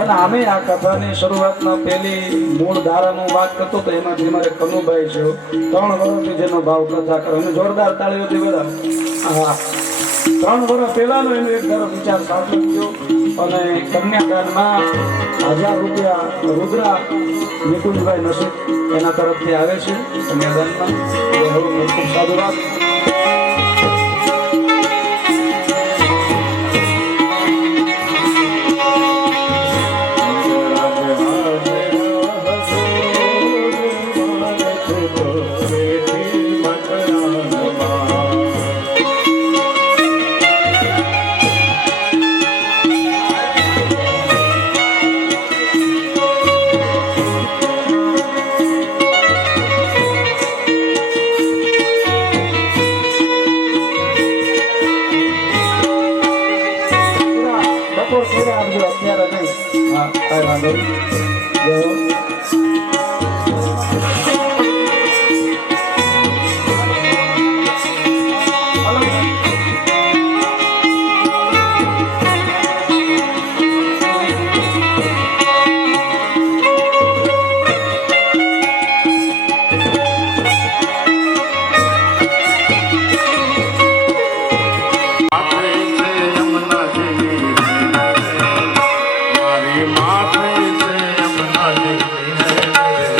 અને આમે આ કથાની શરૂઆતમાં પેલી મૂળ ધારાનું વાત કરતો તો એમાંથી મારે કનુભાઈ છે 3 વર્ષથી જેનો ભાવ કથા કરે અને જોરદાર તાળીઓથી બધા 3 વર્ષ પહેલાનો એનો એક ધારો વિચાર સાચો થયો અને કન્યાદાનમાં 1000 રૂપિયા રુદ્રા નિકુંજભાઈ નસીબ એના તરફથી આવે છે કન્યાદાનમાં ખૂબ સાધુવાદ. અત્યારે નહીં હા કઈ વાંધો નહીં. મારી માથે છે યમુના દેવી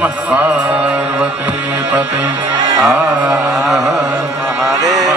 નમઃ પાર્વતી પતે હર હર મહાદેવ.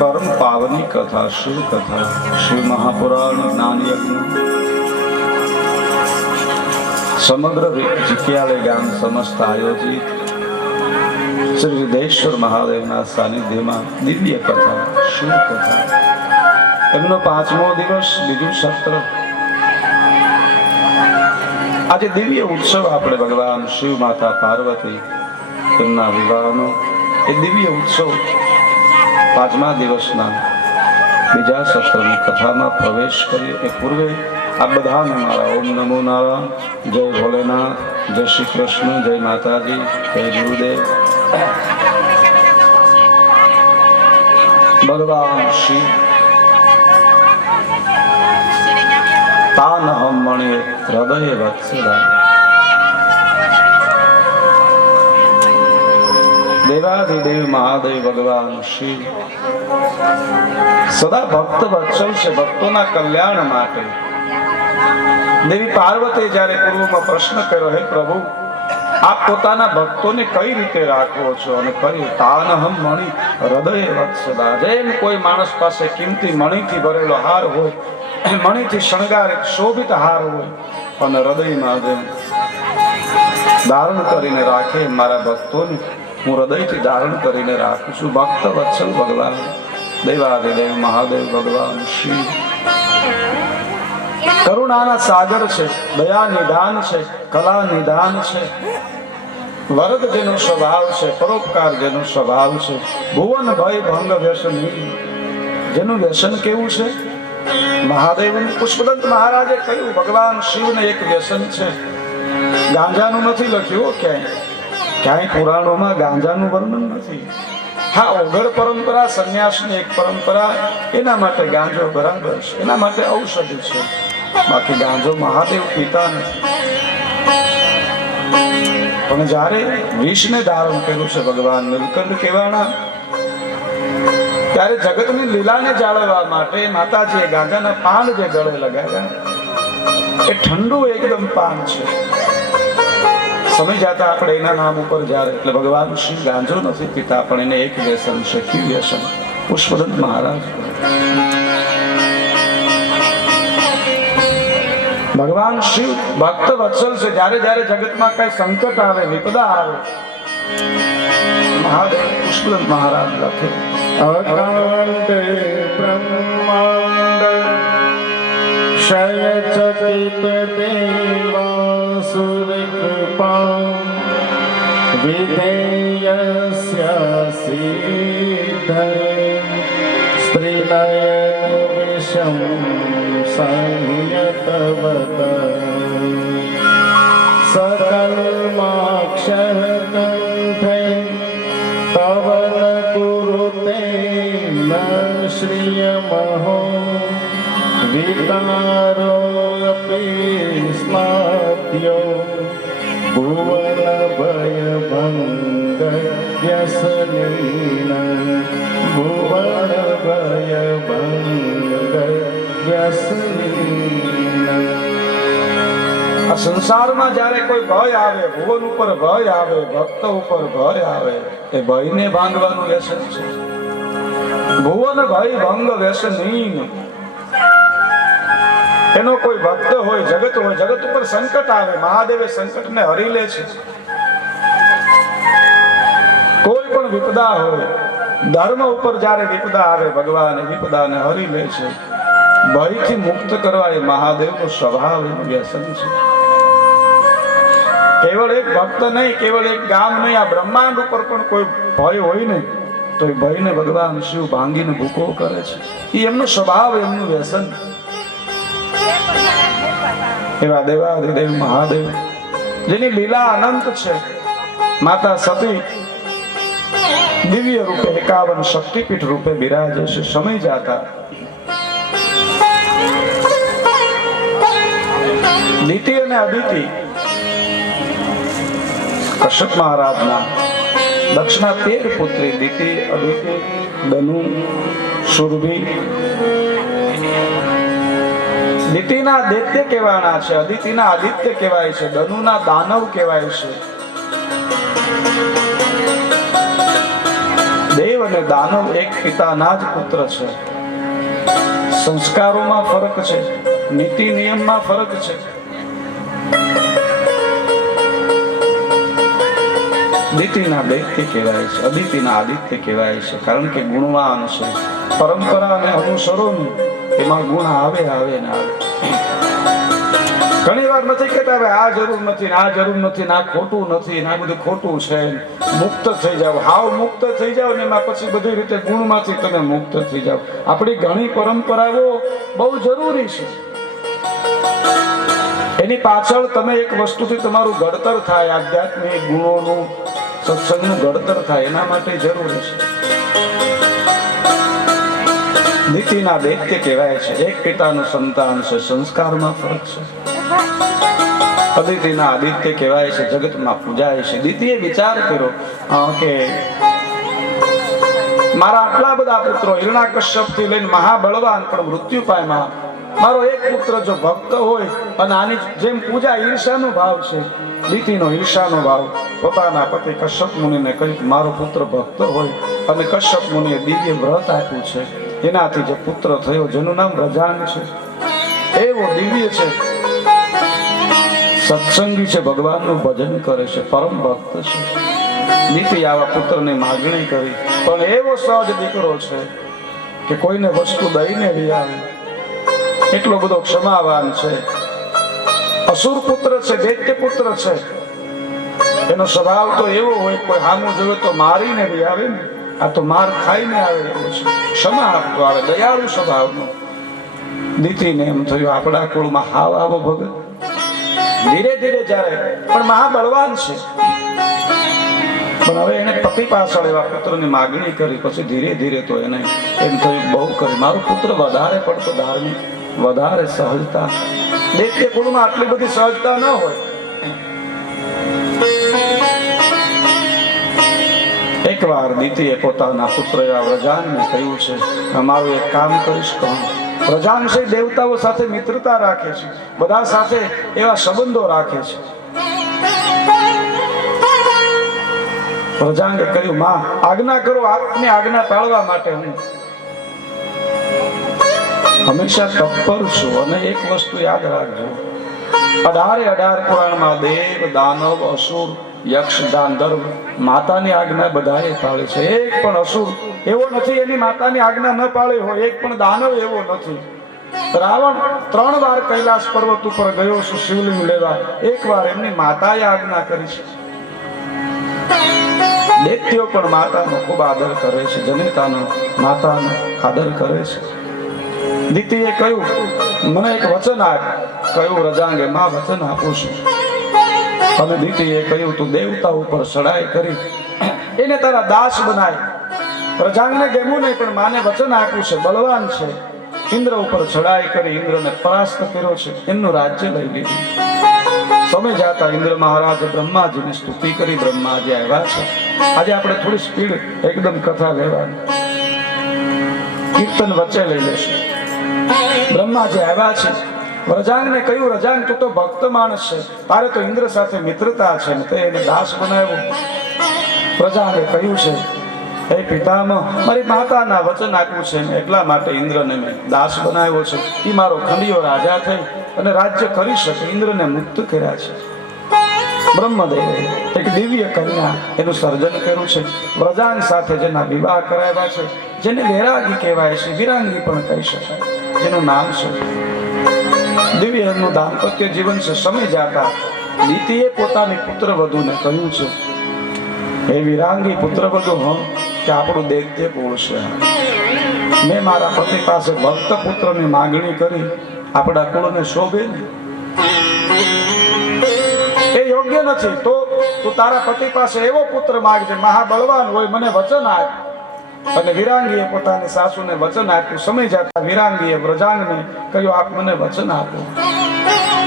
परम पावनी कथा शिव कथा शिव महापुराण ज्ञान यज्ञ समग्र जिज्ञालय गाम समस्त आयोजित श्री સિદ્ધેશ્વર મહાદેવના સાનિધ્યમાં દિવ્ય કથા શિવ કથા એમનો 5મો દિવસ બીજું સત્ર. આજે દિવ્ય ઉત્સવ આપણે ભગવાન શિવ માતા પાર્વતી તેમના વિવાહનો એ દિવ્ય ઉત્સવ 5મા દિવસના બીજા સત્રની કથામાં પ્રવેશ કરીએ એ પૂર્વે આ બધાને મારા ઓમ નમો નારાયણ, જય ભોલેનાથ, જય શ્રી કૃષ્ણ, જય માતાજી, જય ગુરુદેવ. ભગવાન શિવ તાનહમ મણિ હૃદય વત્સલા, દેવાધિદેવ મહાદેવ ભગવાન શિવ સદા ભક્ત વત્સલ છે, ભક્તોના કલ્યાણ માટે. દેવી પાર્વતી જ્યારે પૂર્વમાં પ્રશ્ન કર્યો, હે પ્રભુ આપ પોતાના ભક્તોને કઈ રીતે રાખો છો, અને કહ્યું તાનહમ મણિ હૃદય વત્સલા. જેમ કોઈ માણસ પાસે કિંમતી મણિથી ભરેલો હાર હોય, મણિથી શણગારિત શોભિત હાર હોય, અને હૃદયમાં જેમ ધારણ કરીને રાખે, મારા ભક્તોને હું હૃદયથી ધારણ કરીને રાખું છું. ભક્ત વત્સલ ભગવાન દેવાધિદેવ મહાદેવ ભગવાન શિવ કરુણાના સાગર છે, દયા નિધાન છે, કલા નિધાન છે, વરદ જેનો સ્વભાવ છે, પરોપકાર જેનો સ્વભાવ છે, ભુવન ભય ભંગ વ્યસન, જેનું વ્યસન કેવું છે? મહાદેવ. પુષ્પદંત મહારાજે કહ્યું ભગવાન શિવને એક વ્યસન છે, ગાંજાનું નથી લખ્યું ક્યાંય પુરાણોમાં ગાંજાનું વર્ણન નથી. હા, ઓઘડ પરંપરા, સંન્યાસની એક પરંપરા, એના માટે ગાંજો બરાબર છે, એના માટે ઔષધિ છે, બાકી ગાંજો મહાદેવ પીતા નથી. પણ જ્યારે વિષને ધારણ કર્યું છે ભગવાન નીલકંઠ કેવાણા, ત્યારે જગતની લીલાને જાળવવા માટે માતાજીએ ગાંજાના પાન જે ગળે લગાવ્યા, એ ઠંડુ એકદમ પાન છે. સમય જતા આપણે એના નામ ઉપર જ્યારે, એટલે ભગવાન શ્રી ગાંજો નથી પીતા, પણ એને એક વ્યસન છે. કયું વ્યસન? પુષ્પદંત મહારાજ. ભગવાન શિવ ભક્ત વત્સલ છે. જ્યારે જ્યારે જગતમાં કઈ સંકટ આવે, વિપદા આવે, મહાદેવ પુષ્પદંત મહારાજ લખે અખંડ બ્રહ્માંડ ક્ષયચકિત દેવાસુર કૃપા વિધેયસ્ય સિદ્ધય સ્ત્રીનયન વિષમ સંયતવત સકલ્માક્ષરકંઠે તવ ન કુરુતે ન શ્રિયમહો વિકારો અપી સ્માદ્યો ભુવન ભય ભંગ વ્યસનીન ભુવન ભય ભંગ વ્યસનીન. આ સંસારમાં જ્યારે કોઈ ભય આવે, ભુવન ઉપર ભય આવે, ભક્ત ઉપર ભય આવે, એ ભયને ભાંગવાનું વ્યસન છે. ભુવન ભય ભંગ વ્યસનીન. એનો કોઈ ભક્ત હોય, જગત હોય, જગત ઉપર સંકટ આવે, મહાદેવે સંકટને હરી લે છે. કોઈ પણ વિપદા હોય, ધર્મ ઉપર જ્યારે વિપદા આવે, ભગવાન વિપદાને હરી લે છે. ભયથી મુક્ત કરવા એ મહાદેવનો સ્વભાવ, એનું વ્યસન છે. કેવળ એક ભક્ત નહીં, કેવળ એક ગામ નહીં, આ બ્રહ્માંડ ઉપર પણ કોઈ ભય હોય ને, તો એ ભયને ભગવાન શિવ ભાંગીને ભૂકો કરે છે. એ એમનો સ્વભાવ, એમનું વ્યસન. એવા દેવાધિદેવ મહાદેવ જેની લીલા અનંત છે. માતા સતી દિવ્ય રૂપે 51 શક્તિપીઠ રૂપે બિરાજે છે. સમય જાતા દિતિ અને અદિતિ કશ્યપ મહારાજના દક્ષના 13 પુત્રી દિતિ, અદિતિ, દનુ, સુરભી. દિતિના દૈત્ય કહેવાના છે, અદિતિના આદિત્ય કહેવાય છે, દનુના દાનવ કહેવાય છે. દેવ અને દાનવ એક પિતાના જ પુત્ર છે. સંસ્કારોમાં ફરક છે, નીતિ નિયમમાં ફરક છે. દિતિના દૈત્ય કહેવાય છે, અદિતિના આદિત્ય કહેવાય છે, કારણ કે ગુણવાન છે. પરંપરા અને અનુસરો એમાં ગુણ આવે ને આવે. ઘણી વાર નથી કહેતા હવે આ જરૂર નથી ને આ જરૂર નથી ને આ ખોટું નથી ને આ બધું ખોટું છે, મુક્ત થઈ જાવ, હાવ મુક્ત થઈ જાવ ને એમાં પછી બધી રીતે ગુણમાંથી તમે મુક્ત થઈ જાવ. આપણી ઘણી પરંપરાઓ બહુ જરૂરી છે, એની પાછળ તમે એક વસ્તુથી તમારું ઘડતર થાય, આધ્યાત્મિક ગુણોનું, સત્સંગનું ઘડતર થાય, એના માટે જરૂરી છે. નીતિના દૈત્ય કહેવાય છે, એક પિતાનું સંતાન છે, સંસ્કારમાં ફરક છે. અદિતિના આદિત્ય કહેવાય છે, જગતમાં પૂજાય છે. દીતીએ વિચાર કર્યો કે મારા આટલા બધા પુત્રો, હિરણાકશ્યપ થી લઈને મહાબળવાન પણ મૃત્યુ પામ્યા, મારો એક પુત્ર જો ભક્ત હોય, અને આની જેમ પૂજા ઈર્ષાનો ભાવ છે, દીતીનો ઈર્ષાનો ભાવ, પોતાના પતિ કશ્યપ મુનિને કહ્યું કે મારો પુત્ર ભક્ત હોય, અને કશ્યપ મુનિએ દિવ્ય વ્રત આપ્યું છે, એનાથી જે પુત્ર થયો જેનું નામ રજાંગ છે, એવો દિવ્ય છે, સત્સંગી છે, ભગવાનનું ભજન કરે છે, પરમ ભક્ત છે. નીતિ આવા પુત્રની માગણી કરી, પણ એવો સહજ દીકરો છે કે કોઈને વસ્તુ દઈને લઈ આવે, એટલો બધો ક્ષમાવાન છે. અસુર પુત્ર છે, દૈત્ય પુત્ર છે, એનો સ્વભાવ તો એવો હોય, કોઈ સામું જોવે તો મારીને લઈ આવે ને, આ તો માર ખાઈને આવે એવો છે, ક્ષમા આપતો આવે, દયાળુ સ્વભાવનો. દીતીને એમ થયું આપણા કુળમાં હાવ આવો ભગત. ધીરે ધીરે જ્યારે પણ મહાબળવાન છે, પણ હવે એને પતિ પાછળ એવા પુત્રની માગણી કરી, પછી ધીરે ધીરે તો એને એમ થયું બહુ કરી, મારો પુત્ર વધારે પડતો ધાર્મિક, વધારે સહજતા. દૈત્ય કુળમાં આટલી બધી સહજતા ન હોય. એકવાર દીતીએ પોતાના પુત્ર એવા વ્રજાંગને કહ્યું છે, અમારું એક કામ કરીશ તો. વ્રજાંગ છે દેવતાઓ સાથે મિત્રતા રાખે છે, બધા સાથે એવા સંબંધો રાખે છે. વ્રજાંગે કહ્યું માં આજ્ઞા કરો, આપની આજ્ઞા પાળવા માટે હું હંમેશા તત્પર છું. અને એક વસ્તુ યાદ રાખજો, 18 પુરાણમાં દેવ, દાનવ, અસુર, યક્ષ, ગાંધર્વ માતાની આજ્ઞા બધાએ પાળે છે. એક પણ અસુર એવો નથી એની માતાની આજ્ઞા ન પાળી હોય, એક પણ દાનવ એવો નથી. રાવણ 3 વાર કૈલાસ પર્વત ઉપર ગયો છે શિવલિંગ લેવા, એક વાર એમની માતાએ આજ્ઞા કરી છે. દૈત્યો પણ માતાનો ખૂબ આદર કરે છે, જનિતાનો માતાનો આદર કરે છે. દીતીએ કહ્યું મને એક વચન આપ. કહ્યું રજાંગે માં વચન આપું છું. અને દીતીએ કહ્યું તું દેવતા ઉપર ચડાઈ કરી એને તારા દાસ બનાય. રજાંગને ગમ્યું નહીં, પણ માને વચન આપ્યું છે, બળવાન છે, ઇન્દ્ર ઉપર ચડાઈ કરી ઇન્દ્રને પરાસ્ત કર્યો છે, એમનું રાજ્ય લઈ લીધું. સમય જાતા ઇન્દ્ર મહારાજે બ્રહ્માજીની સ્તુતિ કરી, બ્રહ્માજી આવ્યા છે. આજે આપણે થોડી સ્પીડ એકદમ કથા લેવાની, કીર્તન વચ્ચે લઈ લેશું. બ્રહ્માજી આવ્યા છે, વ્રજાંગને કહ્યું રજાંગ તું તો ભક્ત માણસ છે, તારે તો ઇન્દ્ર સાથે મિત્રતા છે ને તે એને દાસ બનાવ્યો. વ્રજાંગે કહ્યું છે હે પિતામહ, મારી માતાના વચન આપ્યું છે ને એટલા માટે ઇન્દ્રને મેં દાસ બનાવ્યો છે. એ મારો ખંડિયો રાજા થઈ અને રાજ્ય કરી શકે, ઇન્દ્રને મુક્ત કર્યા છે. બ્રહ્મદેવે એક દિવ્ય કન્યા એનું સર્જન કર્યું છે. વ્રજાંગ સાથે જેના વિવાહ કરાવ્યા છે, જેને વૈરાગી કહેવાય છે, વિરાંગી પણ કહી શકાય, જેનું નામ છે દિવ્ય એમનું દાંપત્ય જીવન છે. સમય જાતા દીતીએ પોતાની પુત્રવધૂને કહ્યું છે હે વિરાંગી પુત્રવધુ, કે આપણું દૈત્ય કુળ છે, મેં મારા પતિ પાસે ભક્ત પુત્રની માંગણી કરી, આપણા કુળને શોભે ને એ યોગ્ય નથી. તો તું તારા પતિ પાસે એવો પુત્ર માંગજે મહાબળવાન હોય, મને વચન આપ. અને વિરાંગીએ પોતાની સાસુને વચન આપ્યું. સમય જતા વિરાંગીએ વ્રજાંગને કહ્યું આપ મને વચન આપો.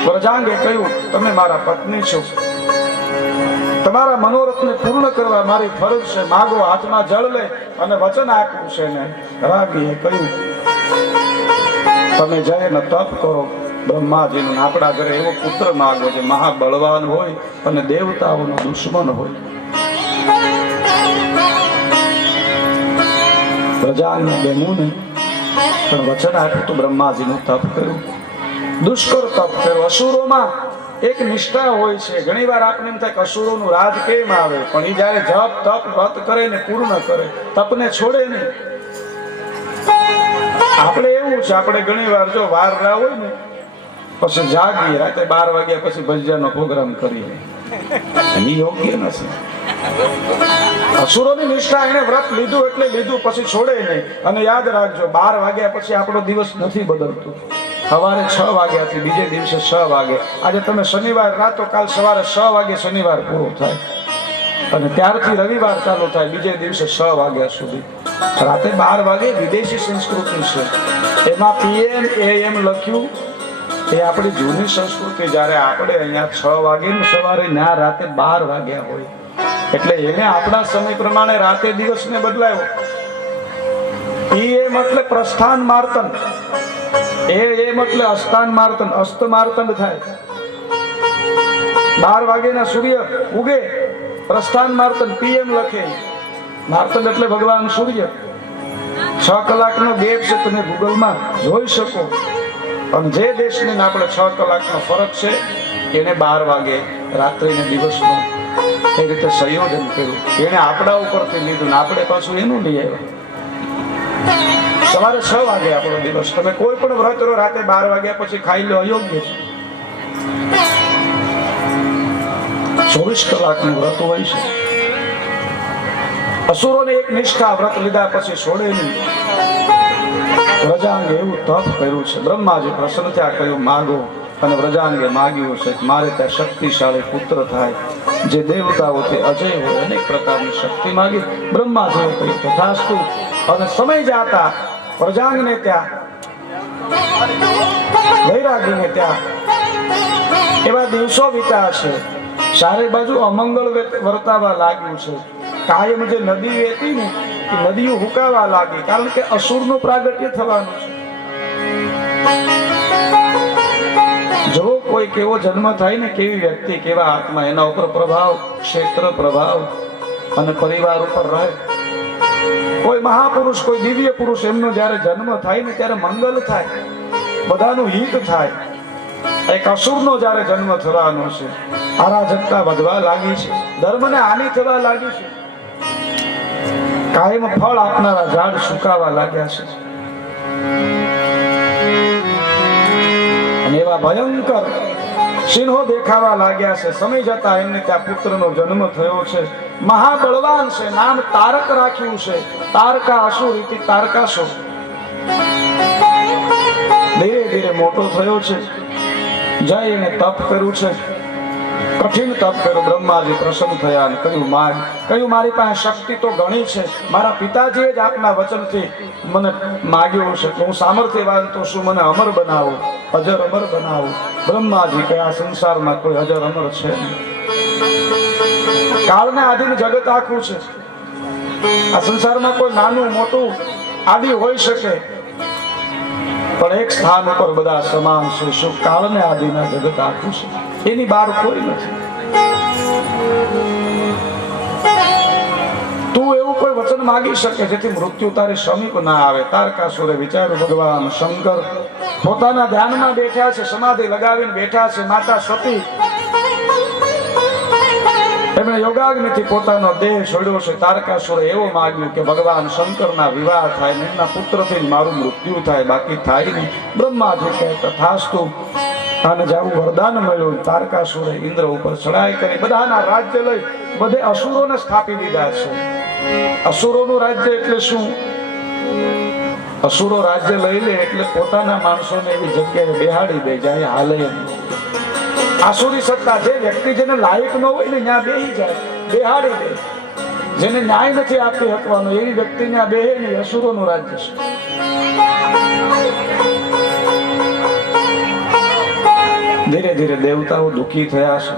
વ્રજાંગે કહ્યું તમે મારા પત્ની છો, તમારા મનોરથને પૂર્ણ કરવા મારી ફરજ છે, માગો. હાથમાં જળ લે અને વચન આપ્યું છે ને. રાગીએ કહ્યું તમે જઈને તપ કરો બ્રહ્માજીનું, આપણા ઘરે એવો પુત્ર માગો જે મહાબળવાન હોય અને દેવતાઓનો દુશ્મન હોય. પ્રજાને ગમ્યું નહીં, પણ વચન આપ્યું તો બ્રહ્માજીનું તપ કર્યું, દુષ્કર તપ કર્યું. અસુરોમાં એક નિષ્ઠા હોય છે. ઘણી વાર આપણે એમ થાય કે અસુરોનું રાજ કેમ આવે, પણ એ જયારે જપ તપ વ્રત કરે ને પૂર્ણ કરે, તપને છોડે નહીં. આપણે એવું છે, આપણે ઘણી વાર જો વાર રહ્યા હોય ને પછી જાગીએ, રાતે 12 વાગ્યા પછી ભજીયાનો પ્રોગ્રામ કરીએ. એ યોગ્ય નથી. અસુરોની નિષ્ઠા, એને વ્રત લીધું એટલે લીધું, પછી છોડે નહીં. અને યાદ રાખજો, 12 વાગ્યા પછી આપણો દિવસ નથી બદલતું. સવારે 6 વાગ્યાથી બીજે દિવસે 6 વાગે. આજે તમે શનિવાર રાતો, કાલ સવારે 6 વાગે શનિવાર પૂરો થાય અને ત્યારથી રવિવાર ચાલુ થાય, બીજે દિવસે 6 વાગ્યા સુધી. રાતે 12 વાગે વિદેશી સંસ્કૃતિ છે, એમાં PM AM લખ્યું. એ આપણી જૂની સંસ્કૃતિ. જ્યારે આપણે અહીંયા 6 વાગે ને સવારે, ના રાતે 12 વાગ્યા હોય. એટલે એને આપણા સમય પ્રમાણે રાતે દિવસને બદલાયો. PM એટલે પ્રસ્થાન માર્તન, AM એટલે અસ્તાન માર્તન, અસ્ત માર્તન થાય. 12 વાગ્યાના સૂર્ય ઉગે, પ્રસ્થાન માર્તન PM લખે. માર્તન એટલે ભગવાન સૂર્ય. 6 કલાકનો ગેપ છે, તમે ગૂગલમાં જોઈ શકો. અને જે દેશને આપણે 6 કલાકનો ફરક છે, એને 12 વાગે રાત્રિ ને દિવસનો એ રીતે સંયોજન કર્યું. એને આપણા ઉપરથી લીધું ને આપણે પાછું એનું લઈ આવ્યા. સવારે 6 વાગે આપણો દિવસ. તમે કોઈ પણ વ્રત કરો રાતે 12 વાગ્યા પછી ખાઈ લો, અયોગ્ય છે. 24 કલાકનું વ્રત હોય છે. અસુરોને એક નિષ્ઠા, વ્રત લીધા પછી છોડે નહીં. વ્રજાંગે એવું તપ કર્યું છે. બ્રહ્માજી પ્રસન્ન થયા, કહ્યું માગો. અને વ્રજાંગે માગ્યું છે, મારે ત્યાં શક્તિશાળી પુત્ર થાય, જે દેવતાઓથી અજય હોય. અનેક પ્રકારની શક્તિ માગી. બ્રહ્માજીએ કહ્યું તથાસ્તુ. અને સમય જાતા વ્રજાંગને ત્યાં, વૈરાગીને ત્યાં એવા દિવસો વીતા છે. ચારે બાજુ અમંગળ વર્તાવા લાગ્યું છે. કાયમ જે નદી વહેતી ને, એ નદીઓ હુકાવા લાગી, કારણ કે અસુરનું પ્રાગટ્ય થવાનું છે. જો કોઈ કેવો જન્મ થાય ને, કેવી વ્યક્તિ, કેવા આત્મા, એના ઉપર પ્રભાવ, ક્ષેત્ર પ્રભાવ અને પરિવાર ઉપર રહે. કોઈ મહાપુરુષ, કોઈ દિવ્ય પુરુષ, એમનો જ્યારે જન્મ થાય ને, ત્યારે મંગલ થાય, બધાનું હિત થાય. એક અસુરનો જ્યારે જન્મ થવાનો છે, અરાજકતા વધવા લાગી છે, ધર્મને હાનિ થવા લાગી છે, કાયમ ફળ આપનારા ઝાડ સુકાવા લાગ્યા છે. અને એવા ભયંકર સિંહો દેખાવા લાગ્યા છે. સમય જતા એમને ત્યાં પુત્રનો જન્મ થયો છે. મહાબળવાન છે, નામ તારક રાખ્યું છે. તારકા અસુર ઇતિ તારકાસુર. ધીરે ધીરે મોટો થયો છે. જય એને તપ કર્યું છે, કઠિન તપ કર્યું. બ્રહ્માજી પ્રસન્ન થયા અને કહ્યું માગ. કહ્યું મારી પાસે શક્તિ તો ઘણી છે, મારા પિતાજીએ જ આપના વચનથી મને માગ્યું છે કે હું સામર્થ્યવાન તો શું, મને અમર બનાવો, અજર અમર બનાવો. બ્રહ્માજી કે આ સંસારમાં કોઈ અજર અમર છે નહીં. કાળને આધીન જગત આખું છે. આ સંસારમાં કોઈ નાનું મોટું આદિ હોઈ શકે, પણ એક સ્થાન ઉપર બધા સમાન છે. શું કાળને આદિના જગત આખું છે, એની બહાર કોઈ નથી. તું એવું કોઈ વચન માગી શકે જેથી મૃત્યુ તારી સમીપ ના આવે. તારકાસુરે વિચાર્યું, ભગવાન શંકર પોતાના ધ્યાનમાં બેઠા છે, સમાધિ લગાવીને બેઠા છે. માતા સતી એમણે યોગાગ્નિથી પોતાનો દેહ છોડ્યો છે. તારકાસુરે એવું માગ્યું કે ભગવાન શંકરના વિવાહ થાય, એમના પુત્રથી મારું મૃત્યુ થાય, બાકી થાય નહીં. બ્રહ્માજી કહે તથાસ્તુ. અને જાવું વરદાન મળ્યું. તારકાસુરે ઇન્દ્ર ઉપર ચડાઈ કરી, બધાના રાજ્ય લઈ બધે અસુરોને સ્થાપી દીધા છે. અસુરોનું રાજ્ય એટલે શું? અસુરો રાજ્ય લઈ લે એટલે પોતાના માણસોને એવી જગ્યાએ બેહાડી દે જાય હાલે એમ. આસુરી સત્તા, જે વ્યક્તિ જેને લાયક ન હોય ને ત્યાં બેહી જાય, બેહાડી દે. જેને ન્યાય નથી આપી શકવાનો એવી વ્યક્તિ ત્યાં બેહે નહીં. અસુરોનું રાજ્ય છે. ધીરે ધીરે દેવતાઓ દુઃખી થયા છે.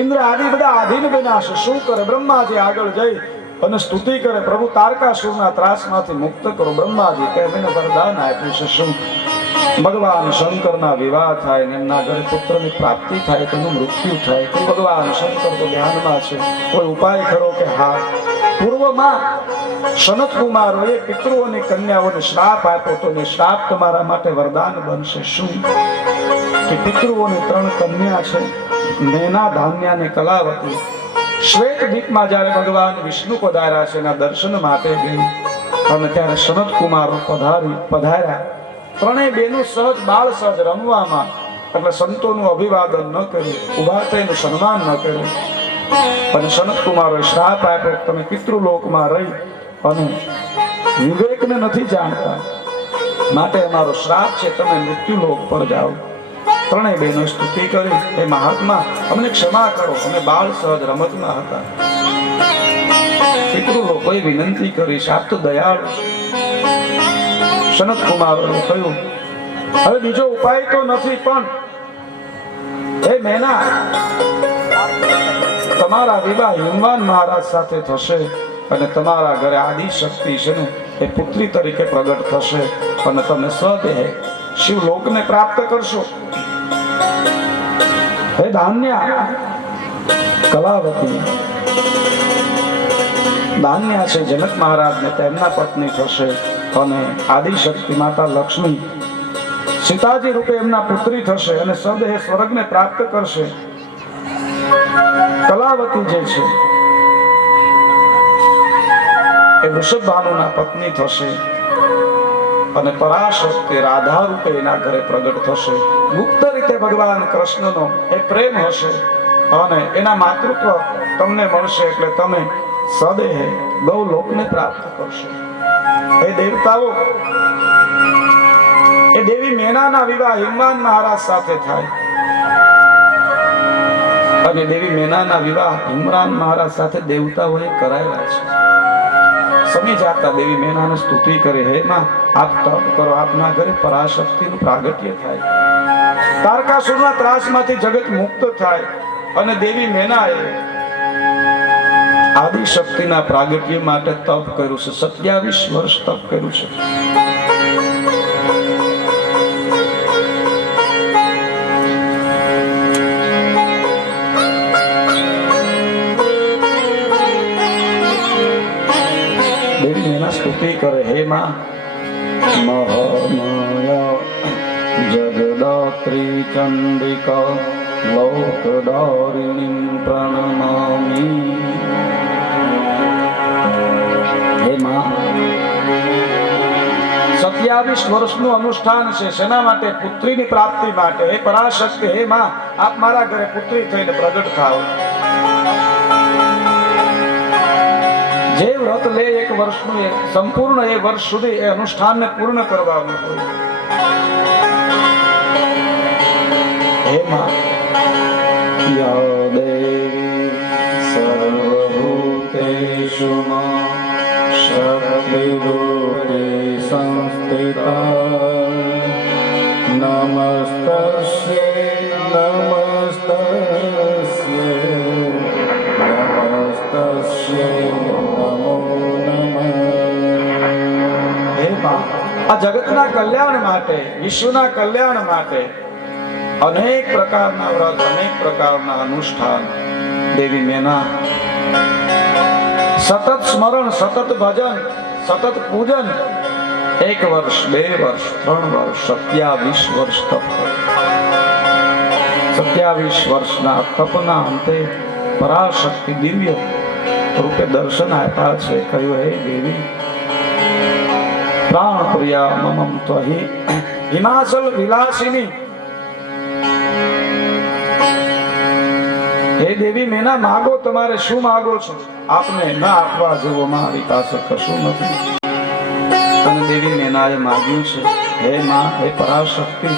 ઇન્દ્ર આદિ બધા આધીન બન્યા છે. શું કરે? બ્રહ્માજી આગળ જઈ અને સ્તુતિ કરે, પ્રભુ તારકાસુરના ત્રાસમાંથી મુક્ત કરો. બ્રહ્માજી કહે મને વરદાન આપ્યું છે. શું? ભગવાન શંકરના વિવાહ થાય ને એમના ઘરે પુત્રની પ્રાપ્તિ થાય, તેનું મૃત્યુ થાય. તો ભગવાન શંકર તો ધ્યાનમાં છે. કોઈ ઉપાય કરો કે હા? પૂર્વમાં સનત કુમારોએ પિતૃઓની કન્યાઓને શ્રાપ આપ્યો તો એ શ્રાપ તમારા માટે વરદાન બનશે. શું? કે પિતૃઓની 3 કન્યા છે, મેના, ધાન્ય અને કલાવતી. શ્વેત દીપમાં જ્યારે ભગવાન વિષ્ણુ પધાર્યા છે એના દર્શન માટે ગઈ, અને ત્યારે સનત કુમારો પધાર્યા. ત્રણેય બેનું સહજ બાળ સહજ રમવામાં, એટલે સંતોનું અભિવાદન ન કર્યું, ઉભા થઈને સન્માન ન કર્યું. અને સનત કુમારોએ શ્રાપ આપ્યો, તમે પિતૃલોકમાં રહી અને વિવેકને નથી જાણતા, માટે અમારો શ્રાપ છે, તમે મૃત્યુલોક પર જાઓ. ત્રણેય બહેનો સ્તુતિ કરી, હે મહાત્મા અમને ક્ષમા કરો, અમે બાળ સહજ રમતમાં હતા. પિતૃલોકોએ વિનંતી કરી, આપ તો દયાળુ. સનત કુમારોએ કહ્યું, હવે બીજો ઉપાય તો નથી, પણ હે મેના, તમારા વિવાહ હિમવાન મહારાજ સાથે થશે અને તમારા ઘરે આદિ શક્તિ છે ને એ પુત્રી તરીકે પ્રગટ થશે અને તમે સ્વદેહ શિવલોકને પ્રાપ્ત કરશો. હે ધાન્યા, કલાવતી ધાન્યા છે જનક મહારાજને તેમના પત્ની થશે અને આદિશક્તિ માતા લક્ષ્મી સીતાજી રૂપે એમના પુત્રી થશે અને સદેહ સ્વર્ગને પ્રાપ્ત કરશે. કલાવતી જે છે એ વૃષભભાનુના પત્ની થશે અને પરાશક્તિ રાધા રૂપે એના ઘરે પ્રગટ થશે. ગુપ્ત રીતે ભગવાન કૃષ્ણનો એ પ્રેમ હશે અને એના માતૃત્વ તમને મળશે, એટલે તમે સદેહ ગૌલોકને પ્રાપ્ત કરશો. એ દેવતાઓ, એ દેવી મેનાના વિવાહ હિમવાન મહારાજ સાથે થાય અને દેવી મેનાના વિવાહ ઇમરાન મહારાજ સાથે દેવતાઓએ કરાયેલા છે. સમી જાતા દેવી મેનાને સ્તુતિ કરે, હે માં આપ તપ કરો, આપના ઘરે પરાશક્તિનું પ્રાગટ્ય થાય, તારકાસુરના ત્રાસમાંથી જગત મુક્ત થાય. અને દેવી મેનાએ આદિશક્તિના પ્રાગટ્ય માટે તપ કર્યું છે, 27 વર્ષ તપ કર્યું છે. સ્તુતિ કરે, હે માં મહામાયા જગદાત્રી ચંડિકા લોકદારિણીં પ્રણમામિ. હે માં, 27 વર્ષનું અનુષ્ઠાન છે, શેના માટે? પુત્રીની પ્રાપ્તિ માટે. હે પરાશક્તિ, હે માં આપ મારા ઘરે પુત્રી થઈને પ્રગટ થાઓ. જે વ્રત લે 1 વર્ષનું, સંપૂર્ણ 1 વર્ષ સુધી એ અનુષ્ઠાનને પૂર્ણ કરવાનું હોય. હે માં યા દેવી સર્વભૂતેષુ શક્તિરૂપે સંસ્થિતા નમસ્તસ્યૈ નમસ્તસ્યૈ આ જગતના કલ્યાણ માટે, વિશ્વના કલ્યાણ માટે અનેક પ્રકારના વ્રત, અનેક પ્રકારના અનુષ્ઠાન દેવી મેના સતત સ્મરણ, સતત ભજન, સતત પૂજન 1 વર્ષ, 2 વર્ષ, 3 વર્ષ, 27 વર્ષ તપ. 27 વર્ષના તપના અંતે પરાશક્તિ દિવ્ય રૂપે દર્શન આપ્યા છે. કહ્યું, હે દેવી પ્રાણ પ્રિયા મમમ ત્વહી હિમાચલ વિલાસિની. હે દેવી મેના, માગો, તમારે શું માગો છો? આપને ન આપવા જેવો મારી પાસે કશું નથી. અને દેવી મેનાએ માગ્યું છે, હે માં, હે પરાશક્તિ,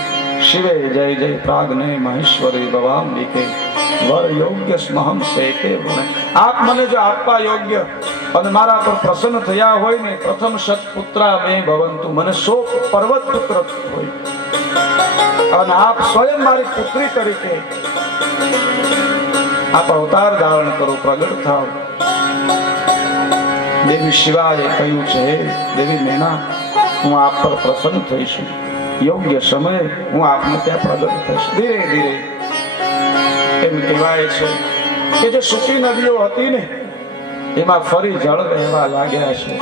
શિવે જય જય પ્રાગ્ને મહેશ્વરી ભવાંબિકે વર યોગ્ય સ્મહમ સેકે ગુણે. આપ મને જો આપવા યોગ્ય અને મારા પર પ્રસન્ન થયા હોય ને, પ્રથમ સત્પુત્રા મે ભવંતુ, મને 100 પર્વત પુત્ર હોય અને આપ સ્વયં મારી પુત્રી તરીકે આપ અવતાર ધારણ કરો, પ્રગટ થાવ. દેવી શિવાએ કહ્યું છે, હે દેવી મેના, હું આપ પર પ્રસન્ન થઈશું, યોગ્ય સમયે હું આપને ત્યાં પ્રગટ થઈશ. ધીરે ધીરે એમ કહેવાય છે કે જે સૂકી નદીઓ હતી ને એમાં ફરી જળ વહેવા લાગ્યા છે.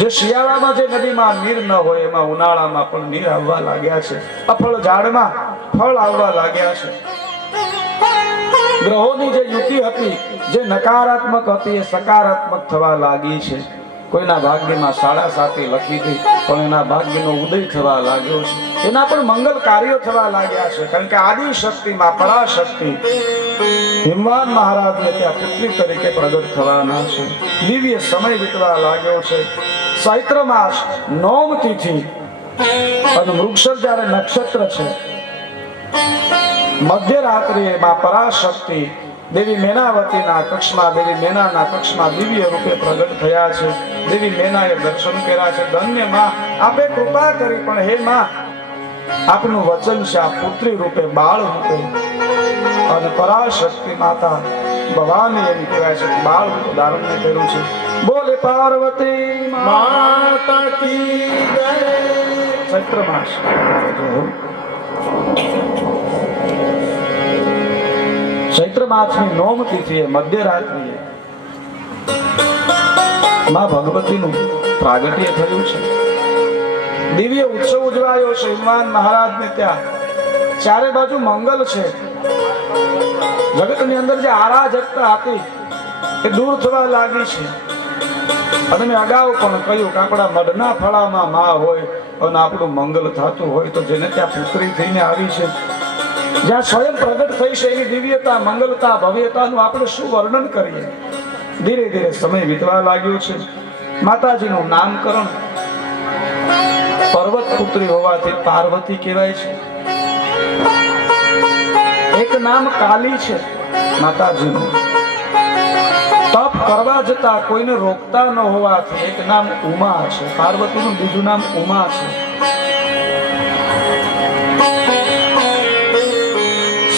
જે શિયાળામાં જે નદીમાં નીર ન હોય એમાં ઉનાળામાં પણ નીર આવવા લાગ્યા છે. અફળ ઝાડમાં ફળ આવવા લાગ્યા છે. ગ્રહોની જે યુતિ હતી, જે નકારાત્મક હતી, એ સકારાત્મક થવા લાગી છે. કોઈના ભાગ્યમાં 7.5 લખી હતી, પણ એના ભાગ્યનો ઉદય થવા લાગ્યો છે, એના પણ મંગલ કાર્યો થવા લાગ્યા છે. કારણ કે આદિ શક્તિમાં પરાશક્તિ હિમવાન મહારાજને ત્યાં પુત્રી તરીકે પ્રગટ થવાના છે. દિવ્ય સમય વીતવા લાગ્યો છે. ચૈત્ર માસ નોમ તિથિ અને મૃગશર જ્યારે નક્ષત્ર છે, મધ્યરાત્રિએ માં પરાશક્તિ દેવી મેનાવતીના કક્ષમાં, દેવી મેનાના કક્ષમાં દિવ્ય રૂપે પ્રગટ થયા છે. દેવી મેનાએ દર્શન કર્યા છે. ધન્ય માં, આપે કૃપા કરી, પણ હે માં, આપનું વચન છે આ પુત્રી રૂપે, બાળ રૂપે, અને પરાશક્તિ માતા ભવાની એમ કહેવાય છે, બાળ રૂપ ધારણ કર્યું છે. બોલે પાર્વતી માતા કી જય. ચૈત્ર માસ ચૈત્ર માસની નોમ તિથિએ મધ્યરાત્રિએ માં ભગવતીનું પ્રાગટ્ય થયું છે. દિવ્ય ઉત્સવ ઉજવાયો છે હિમવાન મહારાજને ત્યાં. ચારે બાજુ મંગલ છે. જગતની અંદર જે અરાજકતા હતી એ દૂર થવા લાગી છે. અને મેં અગાઉ પણ કહ્યું કે આપણા મઢના ફળામાં માં હોય અને આપણું મંગલ થતું હોય તો જેને ત્યાં પુત્રી થઈને આવી છે, જ્યાં સ્વયં પ્રગટ થઈ છે, એની દિવ્યતા, મંગલતા, ભવ્યતાનું આપણે શું વર્ણન કરીએ. ધીરે ધીરે સમય વીતવા લાગ્યો છે. માતાજીનું નામકરણ પર્વત પુત્રી હોવાથી પાર્વતી કહેવાય છે. એક નામ કાલી છે માતાજીનું. તપ કરવા જતા કોઈને રોકતા ન હોવાથી એક નામ ઉમા છે. પાર્વતીનું બીજું નામ ઉમા છે.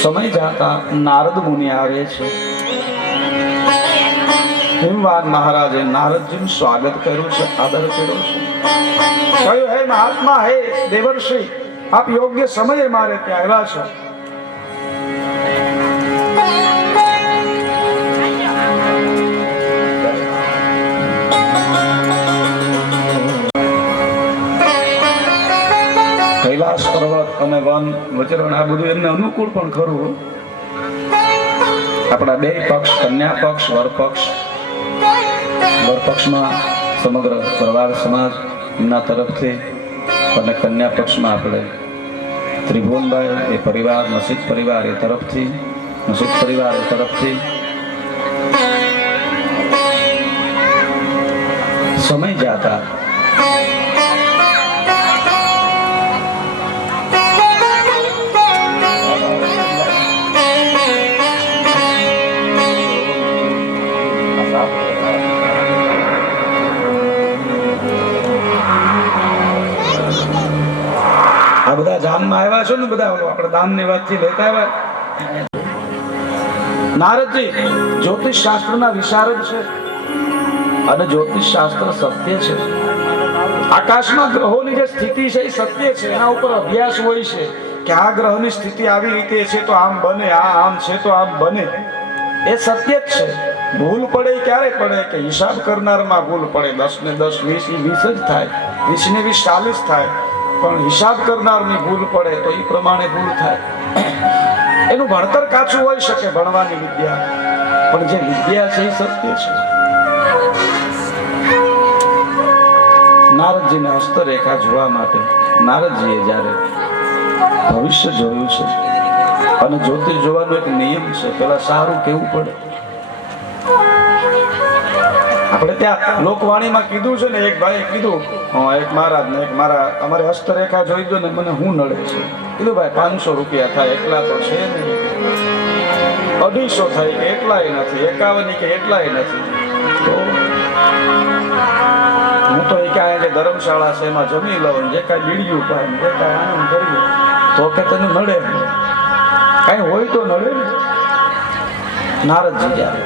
સમય જતા નારદ મુનિ આવે છે. હિમવાન મહારાજે નારદજીનું સ્વાગત કર્યું છે, આદર કર્યો છે. કહ્યું, હે મહાત્મા, હે દેવર્ષિ, આપ યોગ્ય સમયે મારે ત્યાં આવ્યા છો. કૈલાસ પર્વત અને વન વચરણ આ બધું એમને અનુકૂળ પણ ખરું. આપણા બે પક્ષ, કન્યા પક્ષ, વર પક્ષ. વર પક્ષમાં સમગ્ર પરવાર સમાજ એમના તરફથી, અને કન્યા પક્ષમાં આપણે ત્રિભુવનભાઈ એ પરિવાર, મસ્જિદ પરિવાર એ તરફથી, મસ્જિદ પરિવાર એ તરફથી. સમય જાતા આ બધા જામમાં આવ્યા છો ને, બધા આપણે દાનની વાતથી લેતા આવ્યા. નારદજી જ્યોતિષ શાસ્ત્રના વિશારદ છે, અને જ્યોતિષ શાસ્ત્ર સત્ય છે. આકાશમાં ગ્રહોની જે સ્થિતિ છે એ સત્ય છે. એના ઉપર અભ્યાસ હોય છે કે આ ગ્રહની સ્થિતિ આવી રીતે છે તો આમ બને, આ આમ છે તો આમ બને. એ સત્ય જ છે. ભૂલ પડે ક્યારે પડે કે હિસાબ કરનારમાં ભૂલ પડે. 10 ને 10 20 એ 20 જ થાય, 20 ને 20 40 થાય. પણ હિસાબ કરનારની ભૂલ પડે તો એ પ્રમાણે ભૂલ થાય. એનું ભણતર કાચું હોઈ શકે, ભણવાની વિદ્યા, પણ જે વિદ્યા છે એ સત્ય છે. નારદજીને હસ્તરેખા જોવા માટે નારદજીએ જ્યારે ભવિષ્ય જોયું છે, અને જ્યોતિષ જોવાનો એક નિયમ છે, પેલા સારું કેવું પડે. આપણે ત્યાં લોકવાણીમાં કીધું છે ને, એક ભાઈએ કીધું, એક મહારાજ ને એક મારા, અમારે હસ્તરેખા જોઈ દો ને, મને હું નડે છે. કીધું ભાઈ 500 રૂપિયા થાય, એકલા તો છે નહીં. 250 થાય કે એટલાય નથી, 51 કે એટલાય નથી. તો હું તો ક્યાંય જે ધર્મશાળા છે એમાં જમી લઉં, જે કાંઈ બીડીયું પાય, જે કાંઈ આનંદ કરીએ, તો કે તને નડે કાંઈ હોય તો નડે ને. નારદજી ત્યારે